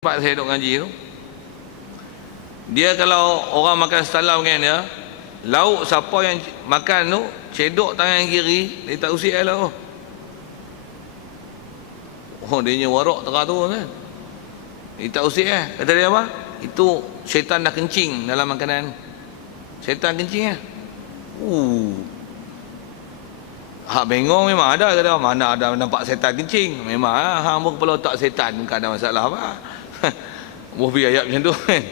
Tempat saya duduk ngaji tu, dia kalau orang makan setalam dengan dia, lauk siapa yang makan tu cedok tangan kiri, dia tak usik lah. Dia nya warak tengah tu kan, dia tak usik kata dia apa, itu syaitan dah kencing dalam makanan. Syaitan kencing hak bengong memang ada, kata mana ada nampak syaitan kencing. Memang hang pun kepala otak syaitan, bukan ada masalah apa. Mufi ayat macam tu kan.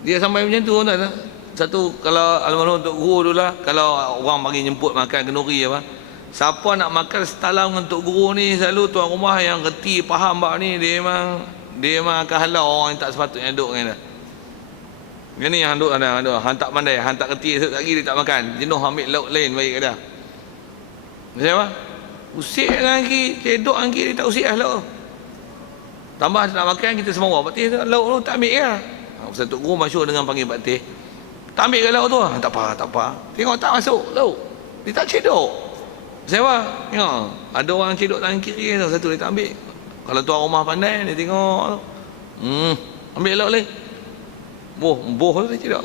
Dia sampai macam tu tak? Satu, kalau almarhum Tok Guru dulu lah, kalau orang bagi jemput makan kenduri apa, siapa nak makan setalam dengan Tok Guru ni, selalu tuan rumah yang reti faham bab ni, dia memang akan halau orang yang tak sepatutnya duduk dengan dia. Yang ni yang duduk ada, hang tak pandai, hang tak reti, esok lagi dia tak makan, jenuh ambil lauk lain baik kat dia. Macam apa? Usik lagi, cedok lagi, dia tak usik lah lauk. Tambah nak makan, kita semua Pak Teh lauk tu tak ambil ke? Ustaz Tok Guru masyhur dengan panggil Pak Teh. Tak ambil ke lauk tu? Tak apa. Tengok tak masuk lauk. Dia tak cedok. Siapa? Tengok. Ada orang cedok tangan kiri tu, satu dia tak ambil. Kalau tuan rumah pandai, dia tengok tu. Ambil lauk lain. Boh tu dia cedok.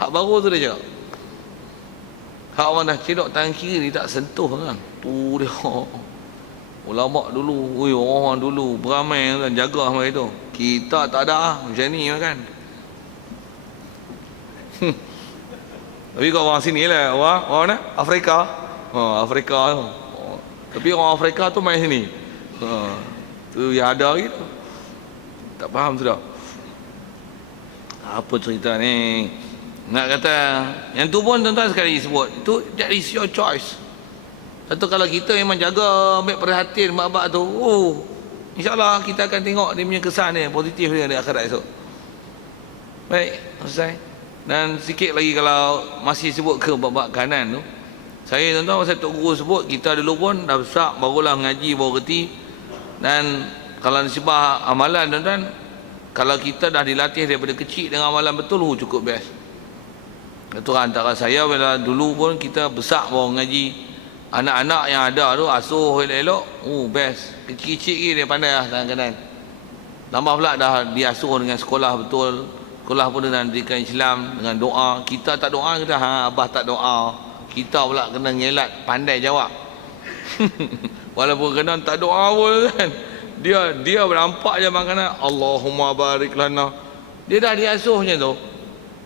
Hak baru tu dia cedok. Hak orang dah cedok tangan kiri, dia tak sentuh kan. Tu dia. Ulama dulu, orang dulu beramai kan, jaga sama itu. Kita tak ada macam ni kan. Tapi kau orang sini lah, orang mana? Afrika. Afrika tu. Tapi orang Afrika tu main sini. Tu yang ada gitu. Tak faham sudah. Apa cerita ni? Nak kata yang tu pun tuan-tuan sekali sebut, itu that is your choice. Satu, kalau kita memang jaga, ambil perhatian bab-bab tu, insyaAllah kita akan tengok dia punya kesan dia, positif dia di akhirat esok. Baik, selesai. Dan sikit lagi kalau masih sebut ke bab-bab kanan tu, saya tuan-tuan, masa Tok Guru sebut, kita dulu pun dah besar, barulah mengaji, baru reti. Dan kalau nisbah amalan tuan-tuan, kalau kita dah dilatih daripada kecil dengan amalan betul, cukup best. Itu antara saya, bila dulu pun kita besar baru mengaji. Anak-anak yang ada tu asuh elok-elok, best. Kecil-kecil lagi dia pandai lah kadang-kadang. Tambah pula dah diasuh dengan sekolah betul. Sekolah pun dengan pendidikan Islam, dengan doa. Kita tak doa, kita abah tak doa. Kita pula kena ngelat, pandai jawab. Walaupun kena tak doa pun kan. Dia bernampak je makanan, Allahumma barik lana. Dia dah diasuh macam tu.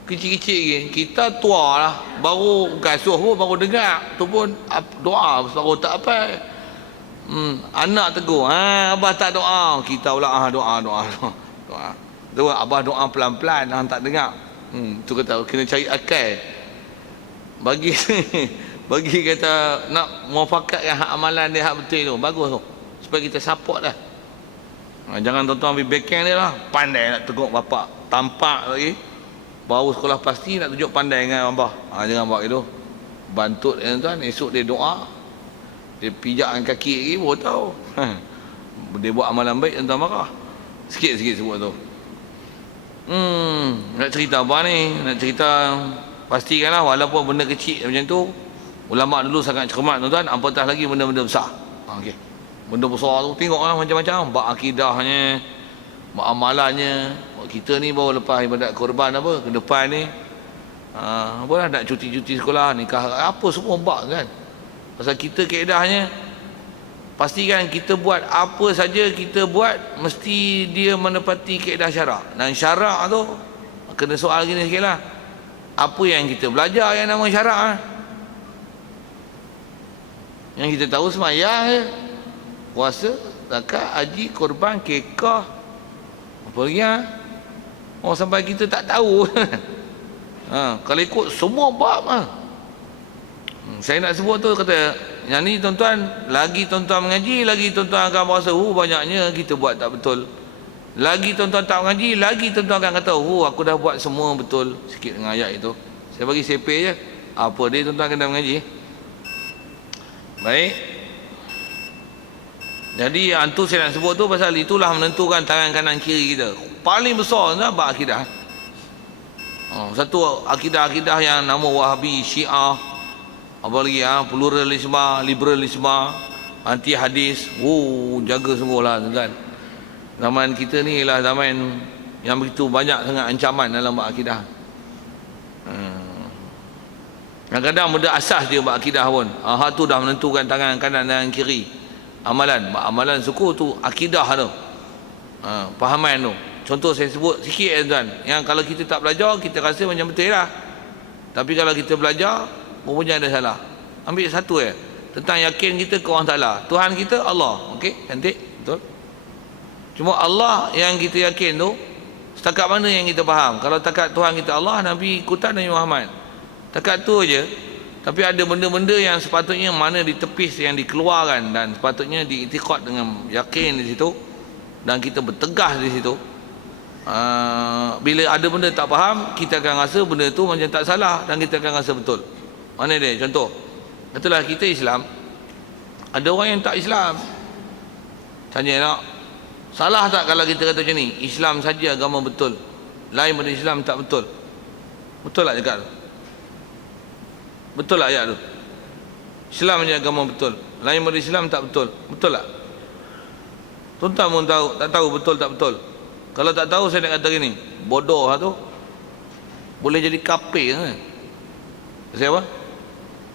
Kecil-kecil lagi. Kita tua lah, baru gasuh pun baru dengar, tu pun doa baru tak apa. Anak tegur, abah tak doa, kita pula doa. Tu abah doa pelan-pelan, hang tak dengar. Tu kata kena cari akal. Bagi kata nak muafakatkan hak amalan dia, hak betul tu, bagus tu, supaya kita support dah. Jangan tuan-tuan ambil backhand dia lah, pandai nak tegur bapak, tampak lagi. Baru sekolah pasti nak tunjuk pandai dengan abah. Jangan buat itu. Bantut tuan, esok dia doa, dia pijakkan kaki lagi, baru tahu. Dia buat amalan baik, tuan-tuan marah. Sikit-sikit sebut tu. Nak cerita apa ni? Nak cerita, pastikanlah walaupun benda kecil macam tu, ulama dulu sangat cermat tuan-tuan, apatah lagi benda-benda besar. Okey. Benda besar tu tengoklah macam-macam, bab akidahnya, bab amalannya. Kita ni baru lepas ibadat korban apa ke depan ni, apalah nak cuti-cuti sekolah, nikah, apa semua bab kan. Pasal kita kaedahnya, pastikan kita buat apa saja kita buat, mesti dia menepati kaedah syarak. Dan syarak tu kena soal gini sikit lah, apa yang kita belajar yang nama syarak yang kita tahu sembahyang, puasa, zakat, haji, korban, kekah, apa lagi sampai kita tak tahu. Kalau ikut semua bab saya nak sebut tu, kata yang ni tuan-tuan, lagi tuan-tuan mengaji, lagi tuan-tuan akan merasa banyaknya kita buat tak betul. Lagi tuan-tuan tak mengaji, lagi tuan-tuan akan kata aku dah buat semua betul. Sikit dengan ayat itu, saya bagi sepeh je apa dia tuan-tuan kena mengaji. Baik, jadi antu saya nak sebut tu pasal itulah menentukan tangan kanan kiri kita. Paling besar tu bab akidah. Satu, akidah-akidah yang nama Wahabi, Syiah, apa lagi pluralisme, liberalisme, anti hadis. Jaga sungguh lah tuan-tuan. Zaman kita ni ialah zaman yang begitu banyak sangat ancaman dalam bab akidah. Kadang-kadang benda asas dia bab akidah pun. Hak tu dah menentukan tangan kanan dan kiri. Amalan suku tu akidah tu. Pahaman tu. Contoh saya sebut sikit tuan. Yang kalau kita tak belajar, kita rasa macam betul lah. Tapi kalau kita belajar, rupanya ada salah. Ambil satu tentang yakin kita ke Allah Ta'ala. Tuhan kita Allah. Okey, cantik, betul. Cuma Allah yang kita yakin tu, setakat mana yang kita faham. Kalau setakat Tuhan kita Allah, Nabi ikutan Nabi Muhammad. Setakat tu aja. Tapi ada benda-benda yang sepatutnya mana ditepis, yang dikeluarkan, dan sepatutnya diiktikad dengan yakin di situ, dan kita bertegas di situ. Bila ada benda tak faham, kita akan rasa benda tu macam tak salah, dan kita akan rasa betul. Mana dia? Contoh, katalah kita Islam, ada orang yang tak Islam. Tanya nak, salah tak kalau kita kata macam ni? Islam saja agama betul, lain pada Islam tak betul. Betul tak cakap tu? Betul tak ayat tu? Islam saja agama betul, lain pada Islam tak betul. Betul tak? Tuan-tuan pun tahu, tak tahu betul tak betul. Kalau tak tahu saya nak kata gini, bodoh lah tu boleh jadi kafir kan? Saya apa?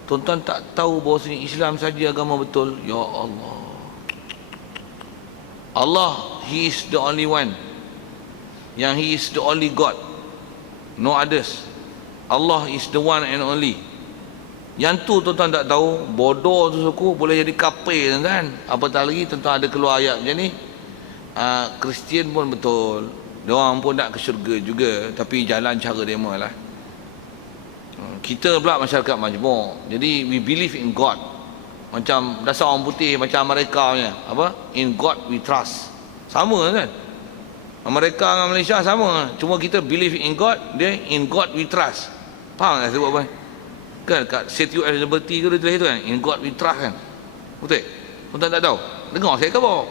Tuan-tuan tak tahu bahawasanya Islam saja agama betul. Ya Allah, Allah, He is the only one. Yang He is the only God, no others. Allah is the one and only. Yang tu tuan-tuan tak tahu, bodoh tu suku boleh jadi kafir kan? Apatah lagi tuan-tuan ada keluar ayat macam ni. Kristian pun betul, diorang pun nak ke syurga juga, tapi jalan cara demo lah. Kita pula masyarakat majmuk, jadi we believe in God. Macam dasar orang putih, macam mereka punya apa, in God we trust. Sama kan? Mereka dengan Malaysia sama, cuma kita believe in God, dia in God we trust. Faham tak sebab apa? Kan kat Statue of Liberty tu dia tulis tu kan, in God we trust kan. Betul? Tuan tak tahu? Dengar saya khabar.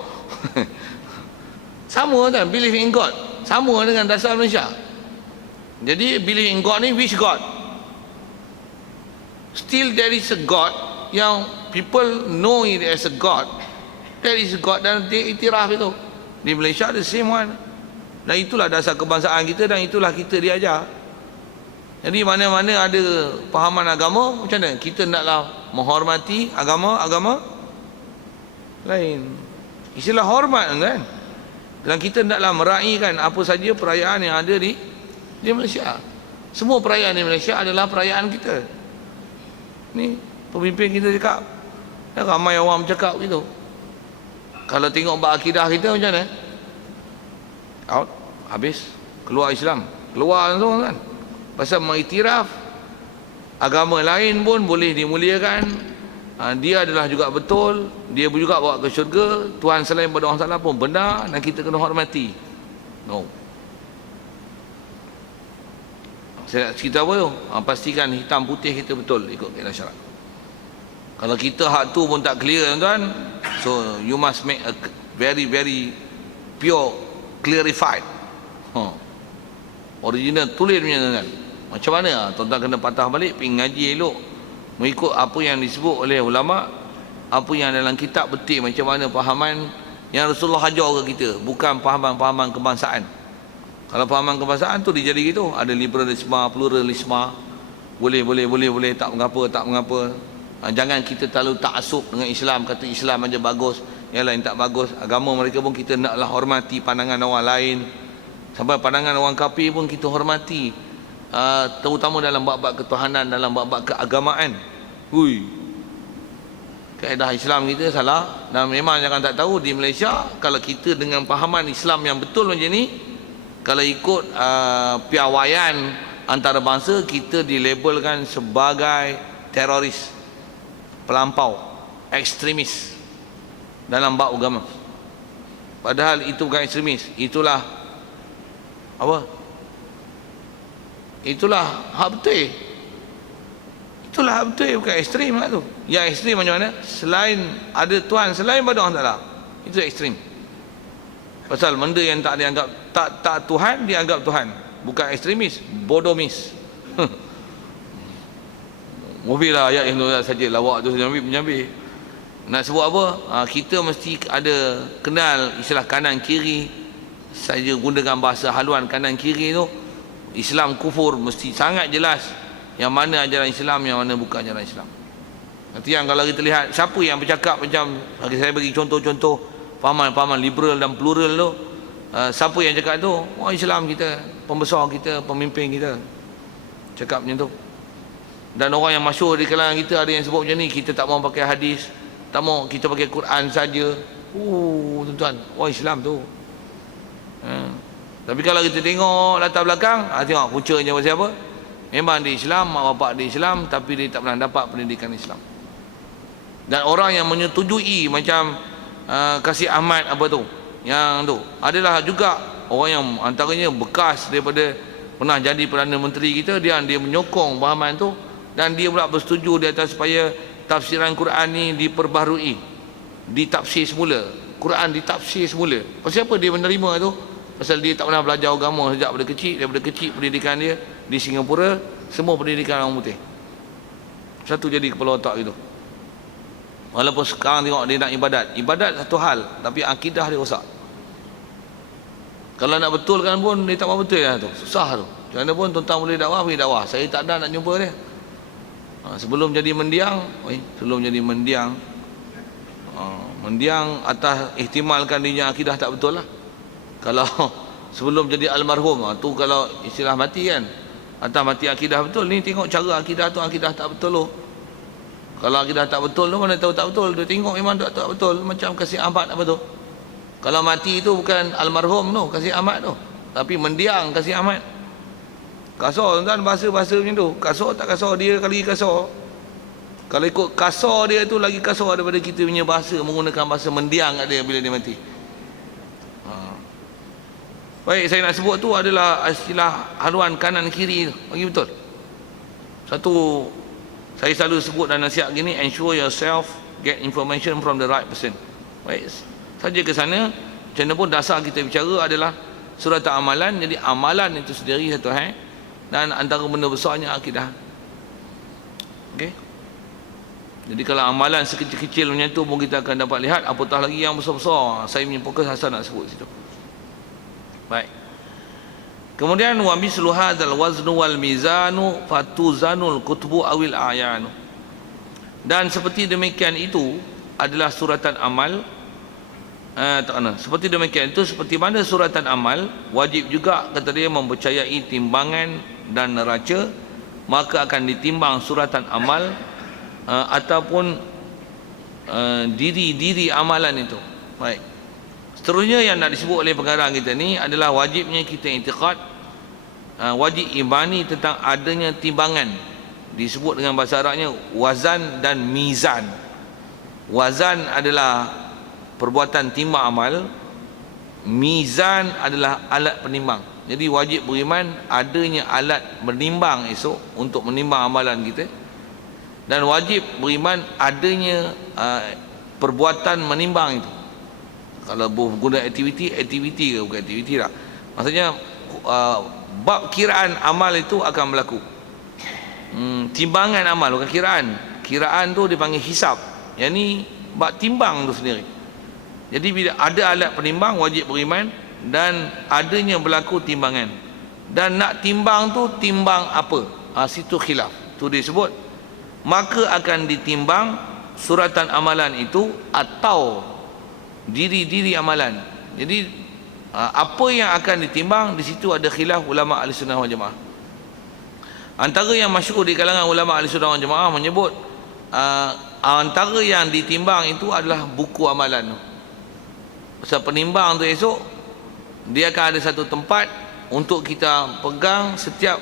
Sama kan, believe in God, sama dengan dasar Malaysia. Jadi believe in God ni, which God? Still there is a God yang people know it as a God. There is a God dan dia iktiraf itu. Di Malaysia the same one. Dan itulah dasar kebangsaan kita, dan itulah kita diajar. Jadi mana-mana ada pahaman agama, macam mana? Kita naklah menghormati agama lain. Istilah hormat kan? Dan kita naklah meraihkan apa saja perayaan yang ada di Malaysia. Semua perayaan di Malaysia adalah perayaan kita. Ni pemimpin kita cakap, dan ramai orang bercakap gitu. Kalau tengok bab akidah kita macam mana? Out, habis, keluar Islam, keluar langsung kan. Pasal mengiktiraf agama lain pun boleh dimuliakan. Dia adalah juga betul, dia juga bawa ke syurga. Tuhan selain pada Allah Ta'ala pun benar, dan kita kena hormati. No. Saya nak cerita apa tu? Pastikan hitam putih kita betul ikut kaedah syarak. Kalau kita hak tu pun tak clear tuan-tuan, so you must make a very very pure clarified. Original tulis punya tuan-tuan. Macam mana? Tuan-tuan kena patah balik, pergi ngaji elok, mengikut apa yang disebut oleh ulama, apa yang dalam kitab betik, macam mana pahaman yang Rasulullah ajar ke kita, bukan pahaman-pahaman kebangsaan. Kalau pahaman kebangsaan tu dijadi gitu, ada liberalisme, pluralisme, boleh, tak mengapa. Jangan kita terlalu taksub dengan Islam, kata Islam aja bagus, yang lain tak bagus. Agama mereka pun kita naklah hormati pandangan orang lain. Sampai pandangan orang kafir pun kita hormati, terutama dalam bab-bab ketuhanan, dalam bab-bab keagamaan. Kaedah Islam kita salah. Dan memang jangan tak tahu, di Malaysia kalau kita dengan pahaman Islam yang betul macam ni, kalau ikut piawaian antarabangsa, kita dilabelkan sebagai teroris, pelampau, ekstremis dalam bab agama. Padahal itu bukan ekstremis, itulah apa? Itulah hak betul. Itulah hak betul, bukan ekstrim lah tu. Yang ekstrim macam mana? Selain ada Tuhan selain pada Allah Ta'ala, itu ekstrim. Pasal benda yang tak dianggap tak Tuhan dianggap Tuhan, bukan ekstremis, bodomis. Mobil lah ayat yang saja lawak tu menyambil. Nak sebut apa? Kita mesti ada kenal istilah kanan kiri, saya gunakan bahasa haluan kanan kiri tu, Islam kufur, mesti sangat jelas yang mana ajaran Islam, yang mana bukan ajaran Islam. Nanti yang kalau kita lihat siapa yang bercakap macam, saya bagi contoh-contoh pahaman-pahaman liberal dan plural tu, siapa yang cakap tu? Orang Islam kita, pembesar kita, pemimpin kita cakap macam tu. Dan orang yang masyhur di kalangan kita ada yang sebut macam ni, kita tak mau pakai hadis, tak mau, kita pakai Quran saja. Tuan-tuan, orang Islam tu. Tapi kalau kita tengok latar belakang, tengok puncanya pasal apa? Memang dia Islam, mak bapak dia Islam, tapi dia tak pernah dapat pendidikan Islam. Dan orang yang menyetujui macam Kasih Ahmad apa tu, yang tu adalah juga orang yang antaranya bekas daripada pernah jadi Perdana Menteri kita, dia menyokong pahaman tu, dan dia pula bersetuju di atas supaya tafsiran Quran ni diperbaharui, ditafsir semula. Quran ditafsir semula. Pasal apa dia menerima tu? Pasal dia tak pernah belajar agama sejak daripada kecil pendidikan dia di Singapura semua pendidikan orang putih. Satu jadi kepala otak gitu. Walaupun sekarang tengok dia nak ibadat satu hal, tapi akidah dia rosak. Kalau nak betulkan pun dia tak mau betul lah tu. Susah tu. Macam mana pun tuan-tuan boleh dakwah, pergi dakwah. Saya tak ada nak jumpa dia. Sebelum jadi mendiang, mendiang atas ihtimalkan dirinya akidah tak betul lah. Kalau sebelum jadi almarhum tu, kalau istilah mati kan, atas mati akidah betul. Ni tengok cara akidah tu, akidah tak betul tu. Kalau akidah tak betul tu mana tahu tak betul. Dia tengok memang tak betul. Macam Kasih Ahmad apa tu. Kalau mati tu bukan almarhum tu, Kasih Ahmad tu, tapi mendiang Kasih Ahmad. Kasar tuan-tuan, bahasa-bahasa macam tu. Kasar tak kasar, dia kali kasar. Kalau ikut kasar dia tu lagi kasar daripada kita punya bahasa, menggunakan bahasa mendiang kat dia bila dia mati. Baik, saya nak sebut tu adalah istilah haluan kanan kiri tu. Bagi betul. Satu, saya selalu sebut dalam nasihat gini, ensure yourself get information from the right person. Baik, saja ke sana. Macam mana pun dasar kita bicara adalah surat amalan. Jadi amalan itu sendiri satu hal, dan antara benda besarnya akidah. Okey. Jadi kalau amalan sekecil-kecil macam tu pun kita akan dapat lihat, apatah lagi yang besar-besar. Saya punya fokus asal nak sebut situ. Baik. Kemudian wa mislu hadzal waznu wal mizanu fatuzanul kutubu awil a'yanu. Dan seperti demikian itu adalah suratan amal. Seperti demikian itu, seperti mana suratan amal, wajib juga kata dia mempercayai timbangan dan neraca, maka akan ditimbang suratan amal ataupun diri-diri amalan itu. Baik. Seterusnya yang nak disebut oleh pengarang kita ni adalah wajibnya kita i'tiqad, wajib imani tentang adanya timbangan. Disebut dengan bahasa Arabnya wazan dan mizan. Wazan adalah perbuatan timbang amal, mizan adalah alat penimbang. Jadi wajib beriman adanya alat menimbang esok untuk menimbang amalan kita, dan wajib beriman adanya perbuatan menimbang itu. Kalau guna aktiviti ke bukan aktiviti lah, maksudnya bab kiraan amal itu akan berlaku. Timbangan amal bukan kiraan tu dipanggil hisab. Yang ni bab timbang tu sendiri. Jadi bila ada alat penimbang, wajib beriman dan adanya berlaku timbangan. Dan nak timbang tu timbang apa? Situ khilaf. Tu disebut maka akan ditimbang suratan amalan itu atau diri-diri amalan. Jadi apa yang akan ditimbang, di situ ada khilaf ulama Ahlussunnah wal Jamaah. Antara yang masyhur di kalangan ulama Ahlussunnah wal Jamaah menyebut antara yang ditimbang itu adalah buku amalan. Pasal penimbang tu esok dia akan ada satu tempat untuk kita pegang setiap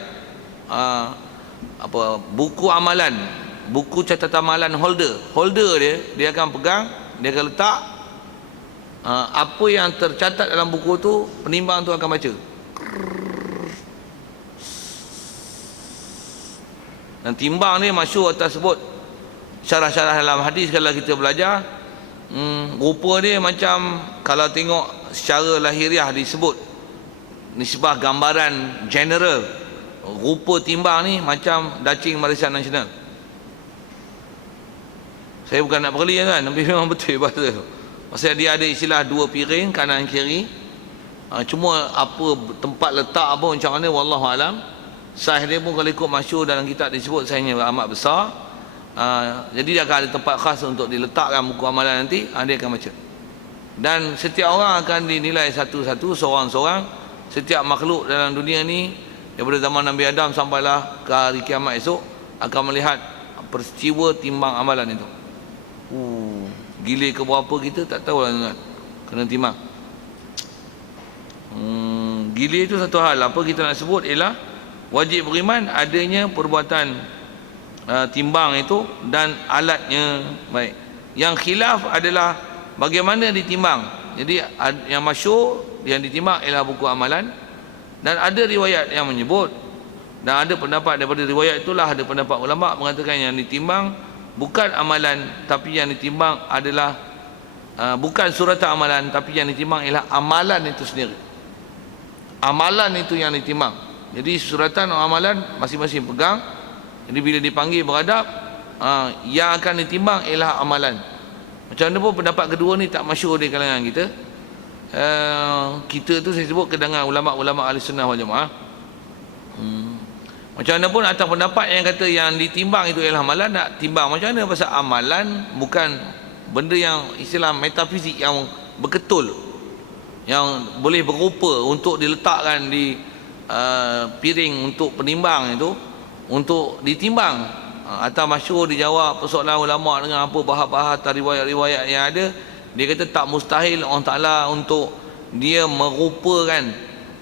buku amalan, buku catatan amalan holder dia akan pegang, dia akan letak apa yang tercatat dalam buku tu, penimbang tu akan baca. Dan timbang ni masyhur atas sebut syarah-syarah dalam hadis kalau kita belajar, rupa dia macam kalau tengok secara lahiriah disebut nisbah gambaran general, rupa timbang ni macam dacing Barisan Nasional. Saya bukan nak perli kan, tapi memang betul bahasa tu. Maksudnya dia ada istilah dua piring kanan kiri. Cuma apa tempat letak apa macam mana wallahu alam. Saiz dia pun kalau ikut masyhur dalam kitab disebut saiznya amat besar. Jadi dia akan ada tempat khas untuk diletakkan buku amalan nanti, dia akan baca. Dan setiap orang akan dinilai satu-satu, seorang-seorang. Setiap makhluk dalam dunia ni daripada zaman Nabi Adam sampailah ke hari kiamat esok akan melihat peristiwa timbang amalan itu. Gila ke berapa kita tak tahulah tuan. Kena timbang. Gila itu satu hal. Apa kita nak sebut ialah wajib beriman adanya perbuatan timbang itu dan alatnya. Baik. Yang khilaf adalah bagaimana ditimbang. Jadi yang masyhur yang ditimbang ialah buku amalan, dan ada riwayat yang menyebut, dan ada pendapat daripada riwayat itulah ada pendapat ulama mengatakan yang ditimbang bukan amalan, tapi yang ditimbang adalah bukan suratan amalan, tapi yang ditimbang ialah amalan itu sendiri. Amalan itu yang ditimbang. Jadi suratan amalan masing-masing pegang. Jadi bila dipanggil beradab, yang akan ditimbang ialah amalan. Macam mana pun pendapat kedua ni tak masyhur di kalangan kita. Kita tu saya sebut kedangan ulama-ulama ahli sunnah wal jamaah. Macam mana pun atas pendapat yang kata yang ditimbang itu ialah amalan, nak timbang macam mana? Pasal amalan bukan benda yang istilah metafizik yang berketul, yang boleh berupa untuk diletakkan di piring untuk penimbang itu, untuk ditimbang. Atas masyhur dijawab persoalan ulama dengan apa bahas-bahas riwayat-riwayat yang ada. Dia kata tak mustahil Allah Ta'ala untuk dia merupakan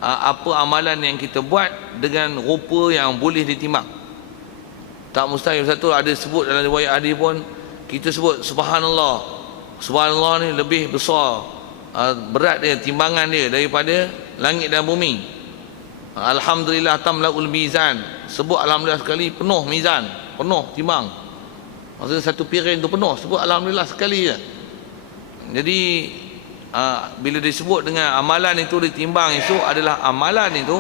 apa amalan yang kita buat dengan rupa yang boleh ditimbang. Tak mustahil. Satu ada sebut dalam riwayat hadis pun, kita sebut subhanallah. Subhanallah ni lebih besar berat dia, timbangan dia daripada langit dan bumi. Alhamdulillah tamlaul mizan. Sebut alhamdulillah sekali penuh mizan, penuh timbang. Maksudnya satu piring tu penuh, sebut alhamdulillah sekali je. Jadi bila disebut dengan amalan itu ditimbang itu adalah amalan itu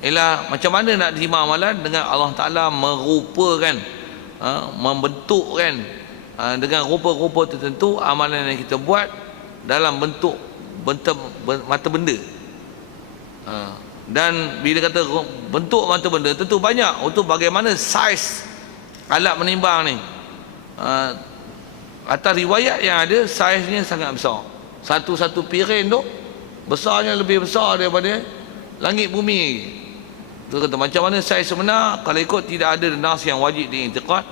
ialah macam mana nak ditimbang amalan dengan Allah Ta'ala merupakan, membentukkan dengan rupa-rupa tertentu amalan yang kita buat dalam bentuk mata benda. Dan bila kata bentuk mata benda tentu banyak untuk bagaimana saiz alat menimbang ni. Atas riwayat yang ada saiznya sangat besar. Satu-satu piring tu besarnya lebih besar daripada langit bumi. Itu kata macam mana saiz sebenar kalau ikut tidak ada nas yang wajib diiktikad.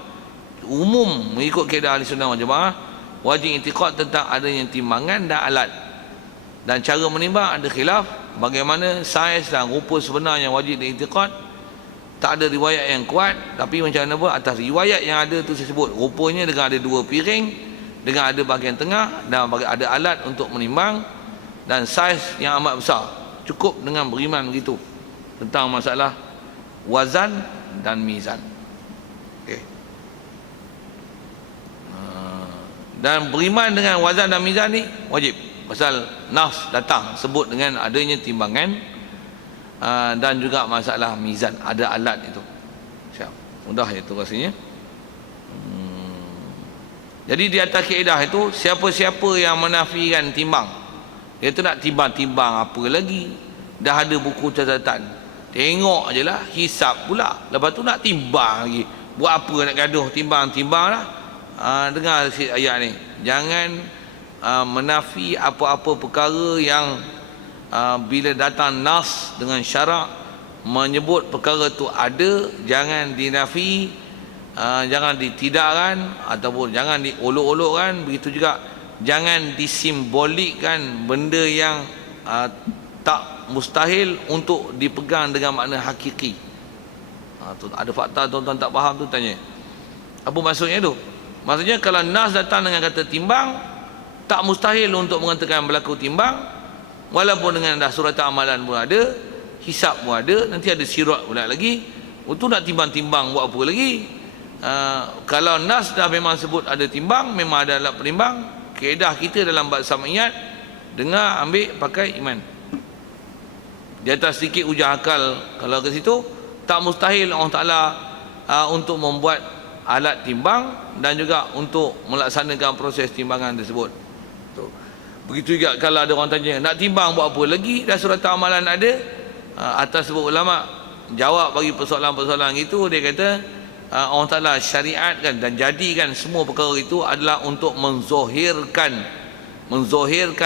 Umum mengikut kaedah ahli sunnah wal jamaah wajib iktikad tentang adanya timbangan dan alat. Dan cara menimbang ada khilaf bagaimana saiz dan rupa sebenar yang wajib diiktikad. Tak ada riwayat yang kuat, tapi macam mana pun atas riwayat yang ada tu saya sebut rupanya dengan ada dua piring, dengan ada bahagian tengah dan ada alat untuk menimbang dan saiz yang amat besar. Cukup dengan beriman begitu tentang masalah wazan dan mizan. Okey. Dan beriman dengan wazan dan mizan ni wajib. Pasal nas datang sebut dengan adanya timbangan dan juga masalah mizan, ada alat itu. Siap. Mudah itu rasanya. Jadi di atas kaedah itu siapa-siapa yang menafikan timbang, dia tu nak timbang-timbang apa lagi? Dah ada buku catatan. Tengok je lah, hisap pula. Lepas tu nak timbang lagi. Buat apa nak gaduh timbang-timbang lah. Dengar ayat ni. Jangan menafi apa-apa perkara yang bila datang nas dengan syarak menyebut perkara tu ada, jangan dinafi, jangan ditidakkan ataupun jangan diolok-olokkan. Begitu juga jangan disimbolikkan benda yang tak mustahil untuk dipegang dengan makna hakiki. Ada fakta tuan-tuan tak faham tu tanya apa maksudnya tu. Maksudnya kalau nas datang dengan kata timbang, tak mustahil untuk mengatakan berlaku timbang, walaupun dengan dah surat amalan pun ada, hisap pun ada, nanti ada sirat pula lagi. Untuk nak timbang-timbang buat apa lagi? Kalau nas dah memang sebut ada timbang, memang ada alat penimbang, kaedah kita dalam bab sam'iyat, dengar, ambil, pakai, iman. Di atas sedikit ujar akal kalau ke situ, tak mustahil Allah Ta'ala untuk membuat alat timbang dan juga untuk melaksanakan proses timbangan tersebut. Begitu juga kalau ada orang tanya, nak timbang buat apa lagi? Dah surat amalan ada. Atas sebut ulama jawab bagi persoalan-persoalan itu, dia kata Allah Ta'ala syariatkan dan jadikan semua perkara itu adalah untuk menzohirkan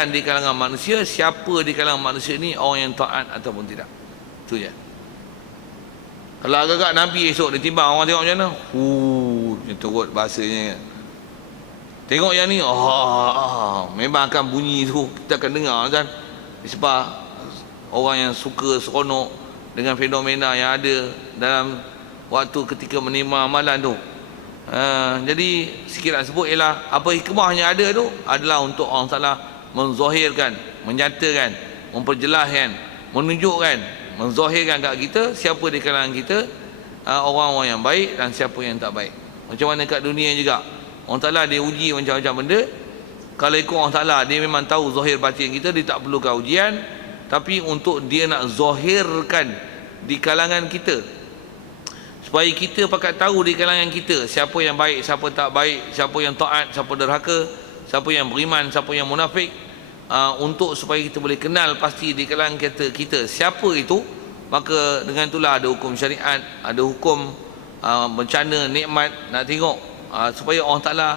di kalangan manusia siapa di kalangan manusia ni orang yang taat ataupun tidak. Itu je. Kalau agak-agak Nabi esok dia timbang, orang tengok macam mana? Dia turut bahasanya. Tengok yang ni, memang akan bunyi tu, kita akan dengar kan. Sebab orang yang suka seronok dengan fenomena yang ada dalam waktu ketika menerima amalan tu. Jadi sikit nak sebut ialah apa hikmah yang ada tu adalah untuk Allah Ta'ala menzahirkan, menyatakan, memperjelaskan, menunjukkan, menzahirkan kat kita siapa di kalangan kita orang-orang yang baik dan siapa yang tak baik. Macam mana kat dunia juga, Allah Ta'ala dia uji macam-macam benda. Kalau ikut Allah Ta'ala, dia memang tahu zahir batin kita, dia tak perlukan ujian. Tapi untuk dia nak zahirkan di kalangan kita, supaya kita pakat tahu di kalangan kita siapa yang baik, siapa tak baik, siapa yang taat, siapa derhaka, siapa yang beriman, siapa yang munafik. Untuk supaya kita boleh kenal pasti di kalangan kita siapa itu, maka dengan itulah ada hukum syariat, ada hukum bencana, nikmat. Nak tengok supaya Allah Ta'ala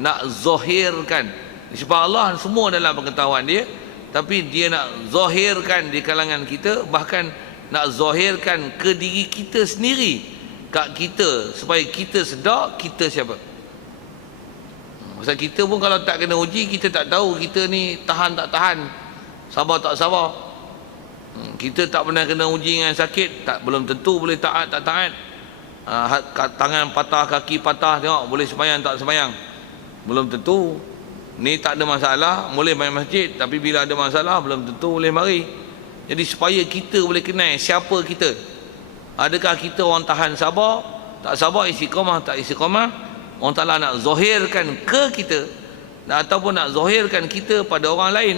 nak zahirkan. Sebab Allah semua dalam pengetahuan dia, tapi dia nak zahirkan di kalangan kita, bahkan nak zahirkan ke diri kita sendiri, kat kita, supaya kita sedar kita siapa. Pasal kita pun kalau tak kena uji, kita tak tahu kita ni tahan tak tahan, sabar tak sabar. Kita tak pernah kena uji dengan sakit, belum tentu boleh taat tak taat. Tangan patah, kaki patah, tengok boleh sembahyang tak sembahyang, belum tentu. Ni tak ada masalah, boleh main masjid, tapi bila ada masalah belum tentu boleh mari. Jadi supaya kita boleh kenal siapa kita, adakah kita orang tahan sabar, tak sabar, istiqamah tak istiqamah. Allah Ta'ala nak zahirkan ke kita, ataupun nak zahirkan kita pada orang lain,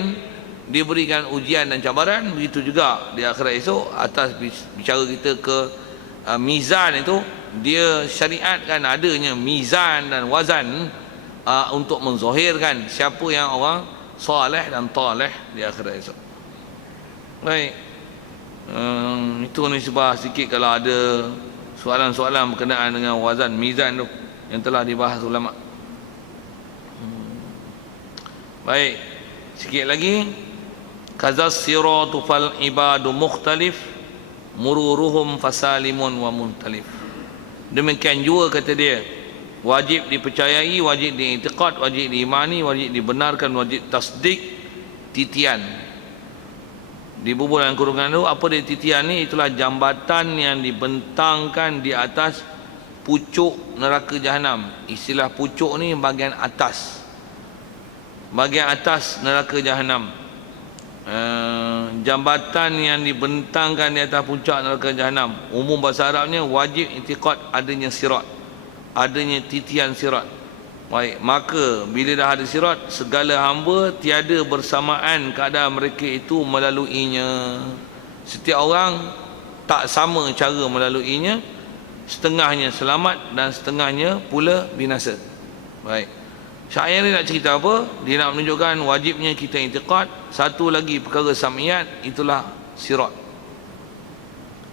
dia berikan ujian dan cabaran. Begitu juga di akhirat esok, atas bicara kita ke mizan itu, dia syariatkan adanya mizan dan wazan untuk menzahirkan siapa yang orang soleh dan taleh di akhirat esok. Baik, itu nisbah sikit kalau ada soalan-soalan berkenaan dengan wazan mizan tu yang telah dibahas ulama. Baik, sikit lagi. Kazas siratu fal ibadu mukhtalif mururuhum fasalimun wa muntalif. Demikian juga kata dia, wajib dipercayai, wajib diiktikad, wajib diimani, wajib dibenarkan, wajib tasdik, titian. Di bubulan kurungan itu, apa dia titian ni? Itulah jambatan yang dibentangkan di atas pucuk neraka jahanam. Istilah pucuk ni bahagian atas, bahagian atas neraka jahanam. Jambatan yang dibentangkan di atas puncak neraka jahanam, umum bahasa Arabnya wajib iktikad adanya sirat, adanya titian sirat. Baik, maka bila dah ada sirat, segala hamba tiada bersamaan keadaan mereka itu melaluinya. Setiap orang tak sama cara melaluinya, setengahnya selamat dan setengahnya pula binasa. Baik, syair ni nak cerita apa? Dia nak menunjukkan wajibnya kita iktikad. Satu lagi perkara samiyat, itulah sirat.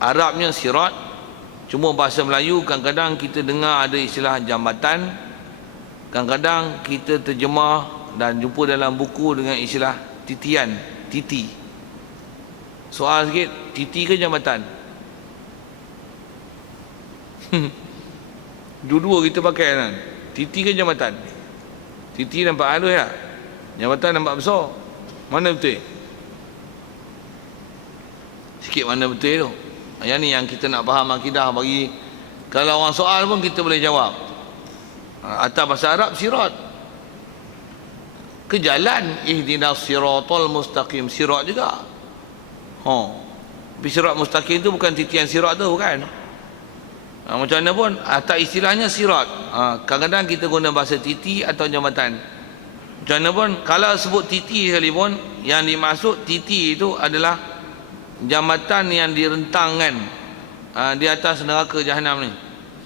Arabnya sirat, cuma bahasa Melayu kadang-kadang kita dengar ada istilah jambatan, kadang-kadang kita terjemah dan jumpa dalam buku dengan istilah titian, titi. Soal sikit, titi ke jambatan? Dua-dua kita pakai kan? Titi ke jambatan? Titi nampak halus ya, jambatan nampak besar. Mana betul? Sikit mana betul tu? Yang ni yang kita nak faham akidah bagi. Kalau orang soal pun kita boleh jawab. Atas bahasa Arab sirat, ke jalan, ihdinas siratal mustaqim, sirat juga. Tapi sirat mustaqim tu bukan titian sirat tu, bukan. Macam mana pun, tak istilahnya sirat. Kadang-kadang kita guna bahasa titi atau jambatan. Macam mana pun, kalau sebut titi sekalipun, yang dimaksud titi itu adalah jambatan yang direntangkan di atas neraka jahanam ni.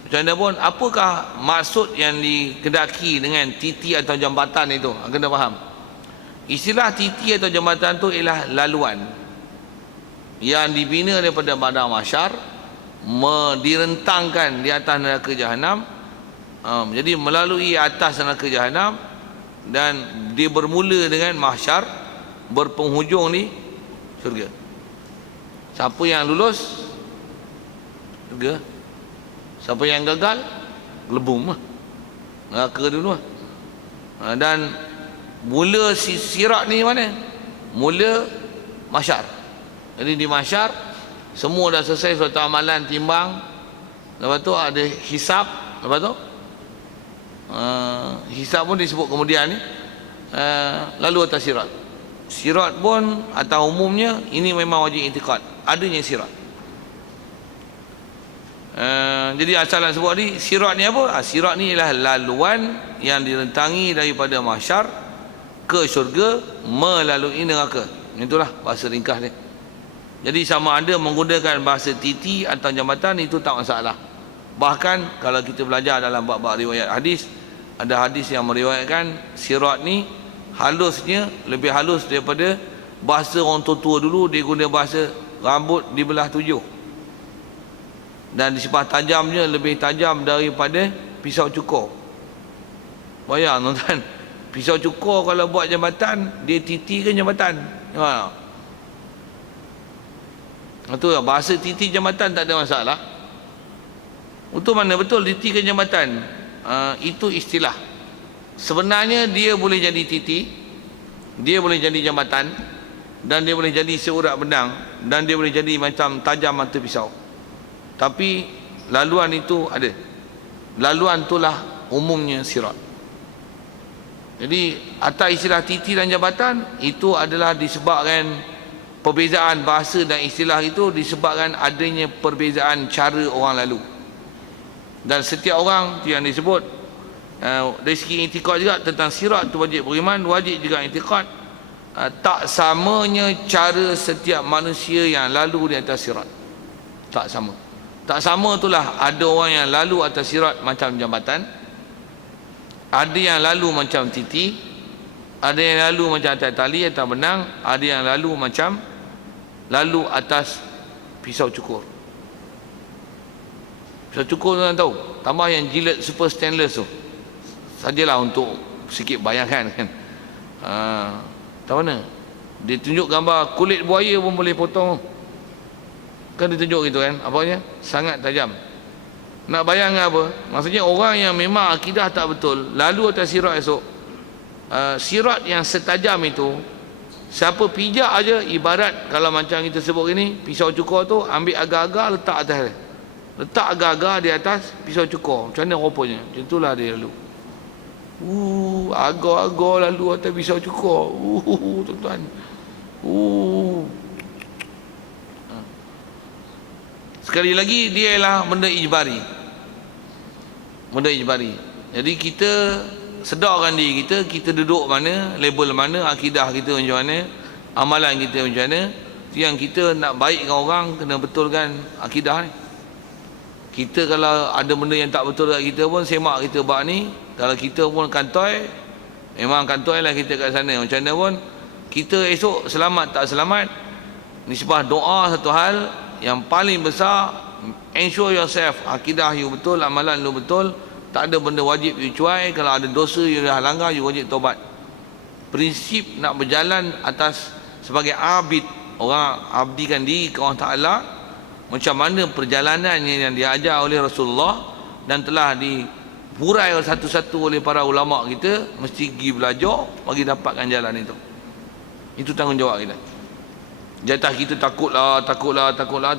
Macam mana pun, apakah maksud yang dikedaki dengan titi atau jambatan itu? Kena faham. Istilah titi atau jambatan tu ialah laluan yang dibina daripada padang mahsyar, direntangkan di atas neraka jahanam. Jadi melalui atas neraka jahanam, dan dia bermula dengan mahsyar, berpenghujung di syurga. Siapa yang lulus, syurga. Siapa yang gagal, gelebum lah, neraka dulu lah. Dan mula sirat ni mana? Mula mahsyar. Jadi di mahsyar semua dah selesai suatu amalan, timbang, lepas tu ada hisab, lepas tu hisab pun disebut kemudian ni, lalu atas sirat. Sirat pun atau umumnya ini memang wajib i'tiqad adanya sirat. Jadi asalan sebut ni sirat ni apa? Sirat ni ialah laluan yang direntangi daripada mahsyar ke syurga melalui neraka. Itulah bahasa ringkas dia. Jadi sama ada menggunakan bahasa titi atau jambatan, itu tak masalah. Bahkan kalau kita belajar dalam bab-bab riwayat hadis, ada hadis yang meriwayatkan sirat ni halusnya lebih halus daripada bahasa orang tua-tua dulu. Dia guna bahasa rambut dibelah 7, dan disebab tajamnya lebih tajam daripada pisau cukur. Bayang tuan-tuan, pisau cukur kalau buat jambatan, dia titi ke jambatan? Itu bahasa titi jambatan tak ada masalah. Itu mana betul titi ke jambatan? Itu istilah. Sebenarnya dia boleh jadi titi, dia boleh jadi jambatan, dan dia boleh jadi seurat benang, dan dia boleh jadi macam tajam mata pisau. Tapi laluan itu ada. Laluan itulah umumnya sirat. Jadi atas istilah titi dan jambatan itu adalah disebabkan perbezaan bahasa dan istilah itu disebabkan adanya perbezaan cara orang lalu. Dan setiap orang tu yang disebut dari segi i'tiqad juga tentang sirat tu wajib beriman, wajib juga i'tiqad. Tak samanya cara setiap manusia yang lalu di atas sirat. Tak sama. Tak sama itulah, ada orang yang lalu atas sirat macam jambatan, ada yang lalu macam titi, ada yang lalu macam atas tali atau benang, ada yang lalu macam lalu atas pisau cukur. Pisau cukur tuan tahu, tambah yang jilid super stainless tu, sajalah untuk sikit bayangkan kan. Tahu mana dia tunjuk gambar kulit buaya pun boleh potong kan, dia tunjuk gitu kan, apanya sangat tajam. Nak bayangkan apa? Maksudnya orang yang memang akidah tak betul lalu atas sirat esok, sirat yang setajam itu, siapa pijak aja, ibarat kalau macam kita sebut gini, pisau cukur tu ambil agar-agar letak atas dia. Letak agar-agar di atas pisau cukur. Macam mana rupanya? Macam itulah dia lalu. Agar-agar lalu atas pisau cukur. Tuan-tuan. Sekali lagi dia ialah benda ijbari. Benda ijbari. Jadi kita sedarkan diri kita, kita duduk mana, label mana, akidah kita macam mana, amalan kita macam mana. Yang kita nak baik dengan orang, kena betulkan akidah ni. Kita kalau ada benda yang tak betul kat kita pun, semak kita bab ni. Kalau kita pun kantoi, memang kantoi lah kita kat sana. Macam mana pun, kita esok selamat tak selamat, nisbah doa satu hal yang paling besar. Ensure yourself, akidah you betul, amalan you betul. Tak ada benda wajib you cuai. Kalau ada dosa you dah langgar, you wajib taubat. Prinsip nak berjalan atas sebagai abid, orang abdikan diri ke Allah Ta'ala, macam mana perjalanannya yang diajar oleh Rasulullah dan telah dihurai satu-satu oleh para ulama kita, mesti pergi belajar bagi dapatkan jalan itu. Itu tanggungjawab kita. Jatah kita takutlah,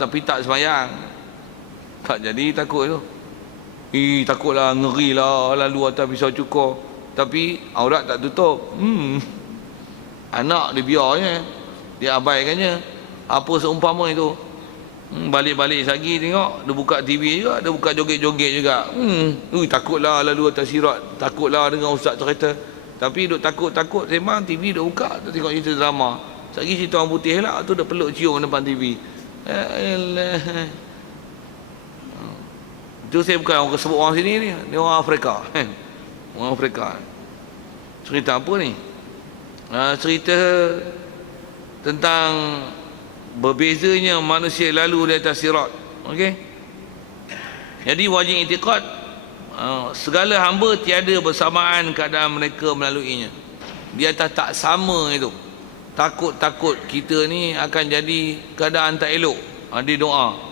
tapi tak sembahyang. Tak jadi takut tu. Takutlah, ngerilah lalu atas pisau cukur, tapi aurat tak tutup. Anak dia biarnya, dia abaikannya. Apa seumpama itu? Balik-balik lagi tengok, dia buka TV juga, dia buka joget-joget juga. Takutlah lalu atas sirat, takutlah dengan ustaz cerita. Tapi duk takut-takut memang TV duk buka, tu tengok cerita drama. Sekali cerita orang putih lah, tu dah peluk cium depan TV. Itu saya bukan orang sebut orang sini ni, dia orang Afrika. Orang Afrika. Cerita apa ni? cerita tentang berbezanya manusia lalu di atas sirat. Okey. Jadi wajib i'tiqad segala hamba tiada bersamaan keadaan mereka melaluinya. Di atas tak sama itu. Takut-takut kita ni akan jadi keadaan tak elok. Dia doa.